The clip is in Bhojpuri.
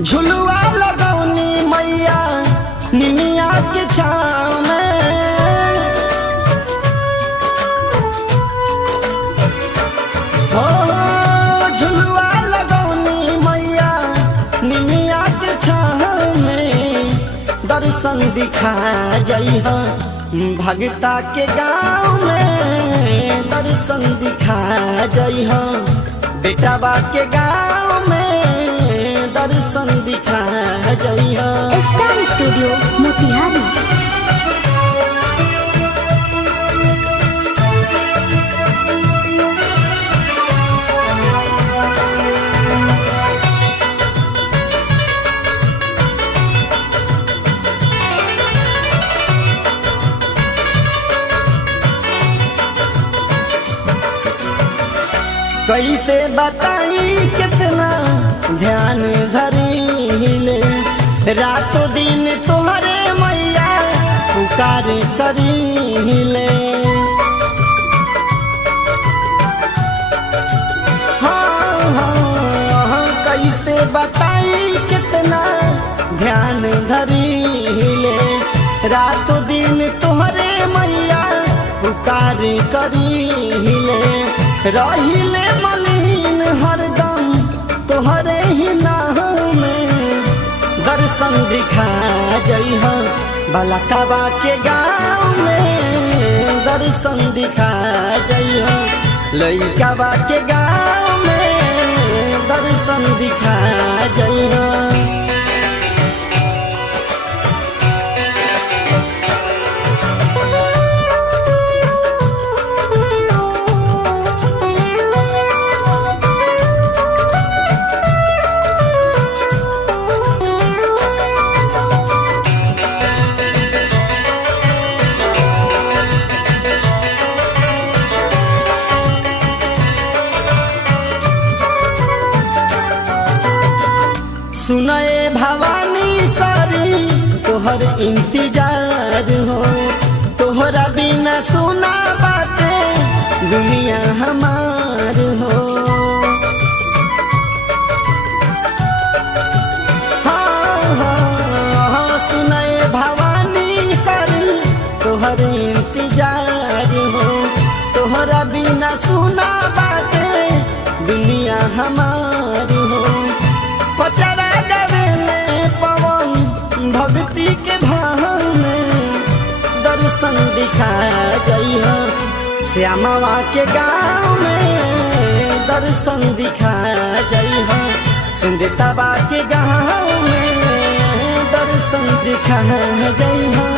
झुलुआ लगौनी मैया निमिया के छाँव में। हो झुलुआ लगौनी मैया निमिया के छाँव में। दर्शन दिखा जइहा भगता के गाँव में। दर्शन दिखा जइहा बेटाबा के गाँव में। दर्शन दिखा जइहा। Star studio Motihari. कैसे बताई कितना ध्यान धरीले। रातों दिन तोहरे मैया पुकार करीले। हाँ, कैसे बताई कितना ध्यान धरीले। रातों दिन तोहरे मैया पुकार करीले। रहिले मलिन हरदम तोहरे ही नाम में। दर्शन दिखा जइहा बलकाबा के गाँव में। दर्शन दिखा जइहा लइकाबा के गाँव में। दर्शन दिखा जइहा। सुनाए भवानी करी तोहर इंतजार हो। तोहरा बिना सुना बाटे दुनिया हमार हो। हाँ, सुनाए भवानी करी तोहर इंतजार हो। तोहरा बिना सुना बाटे दुनिया हमार हो। पचरा गवेले पवन भक्ति के भाव में। दर्शन दिखा जइहा श्यामवा के गाँव में। दर्शन दिखा जइहा सुंदरताबा के गाँव में। दर्शन दिखा जइहा।